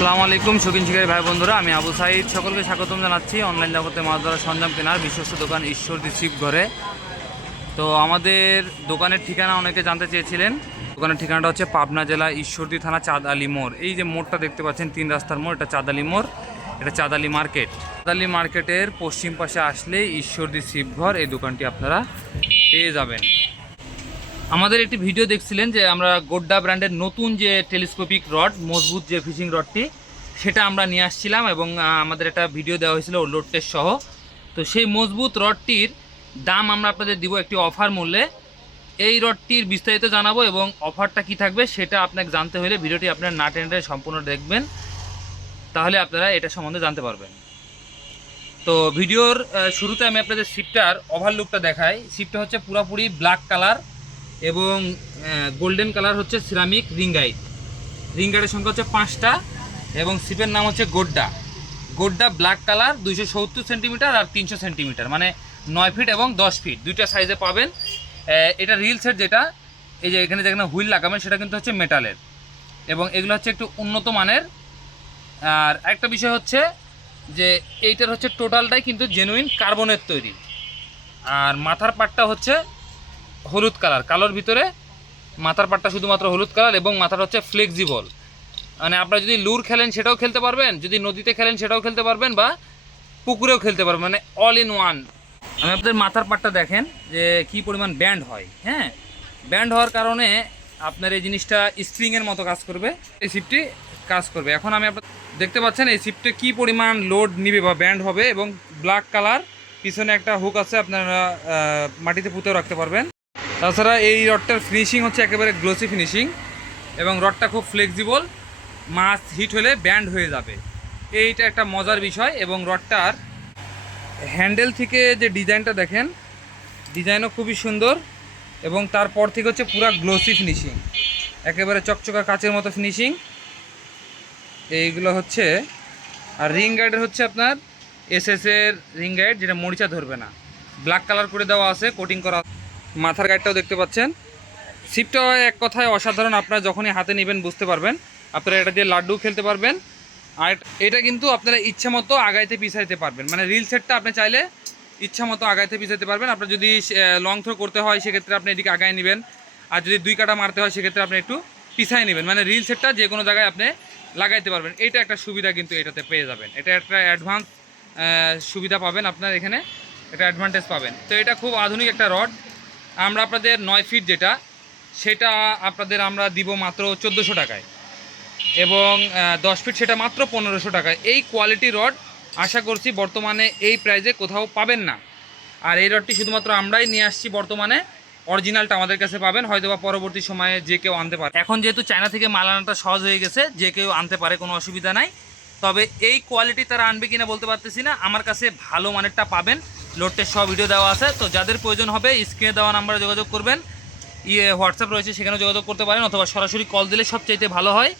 আসসালামু আলাইকুম শৌখিন শিকারী ভাই বন্ধুরা, আমি আবু সাইদ সকলকে স্বাগতম জানাচ্ছি অনলাইন জগতে মাছ ধরার সরঞ্জাম কেনার বিশ্বস্ত দোকান ঈশ্বরদী ছিপ ঘরে। তো আমাদের দোকানের ঠিকানা অনেকে জানতে চেয়েছিলেন। দোকানের ঠিকানাটা হচ্ছে পাবনা জেলা ঈশ্বরদী থানা চাঁদ আলী মোড়। এই যে মোড়টা দেখতে পাচ্ছেন, 3 রাস্তার মোড়, এটা চাঁদ আলী মোড়, এটা চাঁদ আলী মার্কেট। চাঁদ আলী মার্কেটের পশ্চিম পাশে আসলে ঈশ্বরদী ছিপ ঘর, এই দোকানটি আপনারা পেয়ে যাবেন। আমাদের একটি ভিডিও দেখছিলেন যে আমরা গোড্ডা ব্র্যান্ডের নতুন যে টেলিস্কোপিক রড, মজবুত যে ফিশিং রডটি, সেটা আমরা নিয়ে আসছিলাম এবং আমাদের একটা ভিডিও দেওয়া হয়েছিল লোড টেস্ট সহ। তো সেই মজবুত রডটির দাম আমরা আপনাদের দিব একটি অফার মূল্যে। এই রডটির বিস্তারিত জানাবো এবং অফারটা কি থাকবে সেটা আপনাকে জানতে হলে ভিডিওটি আপনার না টেনে সম্পূর্ণ দেখবেন, তাহলে আপনারা এটা সম্বন্ধে জানতে পারবেন। তো ভিডিওর শুরুতে আমি আপনাদের ছিপটার ওভারলুকটা দেখাই। ছিপটা হচ্ছে পুরোপুরি ব্ল্যাক কালার এবং গোল্ডেন কালার হচ্ছে সিরামিক রিংগাইট। রিংগাইটের সংখ্যা হচ্ছে 5টা এবং ছিপের নাম হচ্ছে গোড্ডা। গোড্ডা ব্ল্যাক কালার 270 সেন্টিমিটার আর 300 সেন্টিমিটার, মানে 9 ফিট এবং 10 ফিট দুইটা সাইজে পাবেন। এটা রিল সেট, যেটা এই যে এখানে যেখানে হুইল লাগাবেন সেটা কিন্তু হচ্ছে মেটালের এবং এগুলো হচ্ছে একটু উন্নত মানের। আর একটা বিষয় হচ্ছে যে এইটার হচ্ছে টোটালটাই কিন্তু জেনুইন কার্বনের তৈরি। আর মাথার পাটটা হচ্ছে হলুদ কালার, কালোর ভিতরে মাথার পাটটা শুধুমাত্র হলুদ কালার এবং মাথাটা হচ্ছে ফ্লেক্সিবল। মানে আপনারা যদি লুর খেলেন সেটাও খেলতে পারবেন, যদি নদীতে খেলেন সেটাও খেলতে পারবেন, বা পুকুরেও খেলতে পারবেন, মানে অল ইন ওয়ান। আমি আপনাদের মাথার পাটটা দেখেন যে কি পরিমাণ ব্যান্ড হয়। হ্যাঁ, ব্যান্ড হওয়ার কারণে আপনার এই জিনিসটা স্প্রিংয়ের মতো কাজ করবে, এই ছিপটি কাজ করবে। এখন আমি আপনার দেখতে পাচ্ছেন এই ছিপটা কি পরিমাণ লোড নিবে বা ব্যান্ড হবে, এবং ব্ল্যাক কালার, পিছনে একটা হুক আছে, আপনারা মাটিতে পুঁতেও রাখতে পারবেন। তাছাড়া এই রডটার ফিনিশিং হচ্ছে একেবারে গ্লোসি ফিনিশিং এবং রডটা খুব ফ্লেক্সিবল, মাছ হিট হলে ব্যান্ড হয়ে যাবে, এইটা একটা মজার বিষয়। এবং রডটার হ্যান্ডেল থেকে যে ডিজাইনটা দেখেন, ডিজাইনও খুবই সুন্দর এবং তারপর থেকে হচ্ছে পুরা গ্লোসি ফিনিশিং, একেবারে চকচকা কাচের মতো ফিনিশিং এইগুলো হচ্ছে। আর রিং গাইডের হচ্ছে আপনার এসএসের রিং গাইড, যেটা মরিচা ধরবে না, ব্ল্যাক কালার করে দেওয়া আছে, কোটিং করা। মাথার গাইডটাও দেখতে পাচ্ছেন। ছিপটা এক কথায় অসাধারণ, আপনারা যখনই হাতে নেবেন বুঝতে পারবেন। আপনারা এটা দিয়ে লাড্ডু খেলতে পারবেন। আর এটা কিন্তু আপনারা ইচ্ছা মতো আগাইতে পিছাইতে পারবেন, মানে রিল সেটটা আপনি চাইলে ইচ্ছা মতো আগাইতে পিছাইতে পারবেন। আপনার যদি লং থ্রো করতে হয় সেক্ষেত্রে আপনি এদিকে আগায় নেবেন, আর যদি 2 কাটা মারতে হয় সেক্ষেত্রে আপনি একটু পিছাই নেবেন, মানে রিল সেটটা যে কোনো জায়গায় আপনি লাগাইতে পারবেন। এইটা একটা সুবিধা কিন্তু এটাতে পেয়ে যাবেন, এটা একটা অ্যাডভান্স সুবিধা পাবেন আপনার এখানে, এটা অ্যাডভান্টেজ পাবেন। তো এটা খুব আধুনিক একটা রড। আমরা আপনাদের 9 ফিট যেটা, সেটা আপনাদের আমরা দিব মাত্র 1400 টাকায় এবং 10 ফিট সেটা মাত্র 1500 টাকায়। এই কোয়ালিটি রড আশা করছি বর্তমানে এই প্রাইজে কোথাও পাবেন না। আর এই রডটি শুধুমাত্র আমরাই নিয়ে আসছি বর্তমানে, অরিজিনালটা আমাদের কাছে পাবেন, হয়তো বা পরবর্তী সময়ে যে কেউ আনতে পারে। এখন যেহেতু চায়না থেকে মাল আনাটা সহজ হয়ে গেছে, যে কেউ আনতে পারে, কোনো অসুবিধা নাই। তবে এই কোয়ালিটি তারা আনবে কিনা বলতে পারতেছি না, আমার কাছে ভালো মানেরটা পাবেন। লোড টেস্ট সব ভিডিও দেওয়া আছে। তো যাদের প্রয়োজন হবে স্ক্রিনে দেওয়া নাম্বারে যোগাযোগ করবেন, হোয়াটসঅ্যাপ রয়েছে সেখানেও যোগাযোগ করতে পারেন, অথবা সরাসরি কল দিলে সবচাইতে ভালো হয়।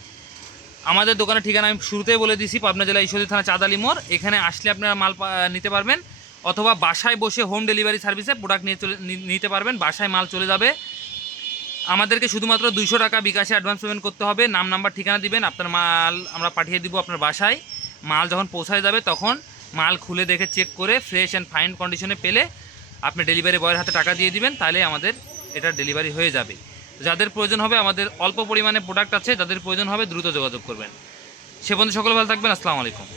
আমাদের দোকানের ঠিকানা আমি শুরুতেই বলে দিয়েছি, পাবনা জেলা ঈশ্বরদী থানা চাঁদ আলী মোড়। এখানে আসলে আপনারা মাল নিতে পারবেন, অথবা বাসায় বসে হোম ডেলিভারি সার্ভিসে প্রোডাক্ট নিতে পারবেন, বাসায় মাল চলে যাবে। আমাদেরকে শুধুমাত্র 200 টাকা বিকাশে অ্যাডভান্স পেমেন্ট করতে হবে। নাম নাম্বার ঠিকানা দিবেন, আপনার মাল আমরা পাঠিয়ে দিব আপনার বাসায়। মাল যখন পৌঁছায় যাবে তখন মাল খুলে দেখে চেক করে ফ্রেশ অ্যান্ড ফাইন কন্ডিশনে পেলে আপনি ডেলিভারি বয়ের হাতে টাকা দিয়ে দিবেন, তাহলে আমাদের এটা ডেলিভারি হয়ে যাবে। যাদের প্রয়োজন হবে, আমাদের অল্প পরিমাণে প্রোডাক্ট আছে, যাদের প্রয়োজন হবে দ্রুত যোগাযোগ করবেন। সে পর্যন্ত সকলে ভালো থাকবেন। আসসালামু আলাইকুম।